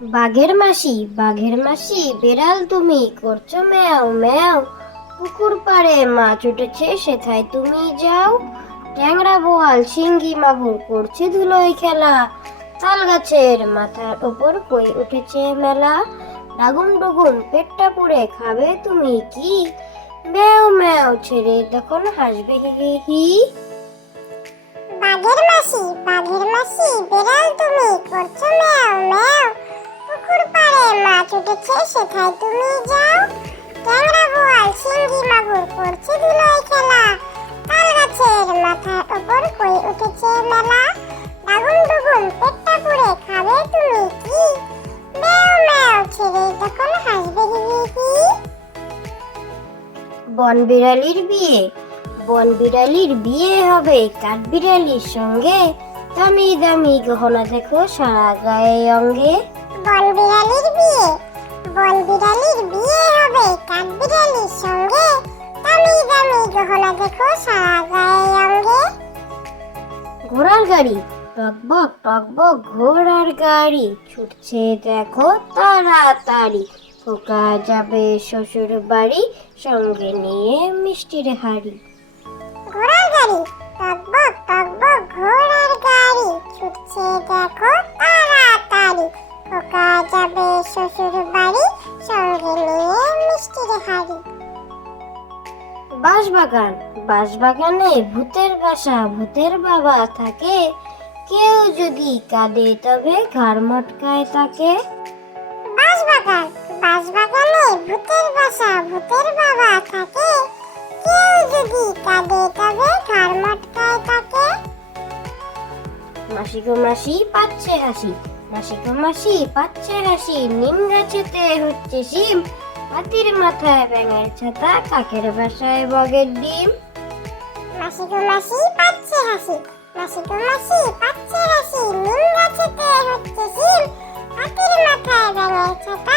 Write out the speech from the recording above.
বাঘের মাসি বেড়াল তুমি করছো ম্যাও ম্যাও। পুকুর পাড়ে মাছ উঠেছে সেথায় তুমি যাও। ট্যাংরা বোয়াল শিঙ্গি মাগুর করছে ধুলোয় খেলা। তাল গাছের মাথার ওপর কই উঠেছে মেলা। ডাগুম ডুগুম পেটটা পুড়ে খাবে তুমি কি? ম্যাও ম্যাও ছেড়ে তখন হাসবে হি হি হি। বাঘের মাসি বেড়াল তুমি করছো ম্যাও ম্যাও। পুকুর পাড়ে মাছ উঠেছে সেথায় তুমি যাও। ট্যাংরা বোয়াল শিঙ্গি মাগুর করছে ধুলোয় খেলা। তাল গাছের মাথার ওপর কই উঠেছে মেলা। ডাগুম ডুগুম পেটটা পুড়ে খাবে তুমি কি? ম্যাও ম্যাও ছেড়ে তখন হাসবে হি হি হি। বনবিড়ালির বিয়ে হবে কাঠবিড়ালির সঙ্গে। দামি দামি গহনা দেখো সারা গায়ে অঙ্গে। বনবিড়ালির বিয়ে হবে কাঠবিড়ালির সঙ্গে। দামি দামি গহনা দেখো সারা গায়ে অঙ্গে। ঘোড়ার গাড়ি টকবক ঘোড়ার গাড়ি ছুটছে দেখো তাড়াতাড়ি। খোকা যাবে শ্বশুর বাড়ি সঙ্গে নিয়ে মিষ্টির হাড়ি। ঘোড়ার গাড়ি টকবক ঘোড়ার গাড়ি ছুটছে দেখো তাড়াতাড়ি। খোকা যাবে শ্বশুর বাড়ি সঙ্গে নিয়ে মিষ্টির হাড়ি। বাঁশবাগানে ভূতের বাবা থাকে। কেউ যদি কাঁদে তবে ঘাড় মটকায় তাকে। বাঁশবাগানে ভূতের বাবা থাকে। কেউ যদি কাঁদে তবে ঘাড় মটকায় তাকে। মাসি গো মাসি পাচ্ছে হাসি। নিম গাছেতে হচ্ছে শিম। হাতির মাথায় ব্যাঙের ছাতা কাকের বাসায় বগের ডিম। মাসি গো মাসি পাচ্ছে হাসি। নিম গাছেতে হচ্ছে শিম। হাতির মাথায় ব্যাঙের ছাতা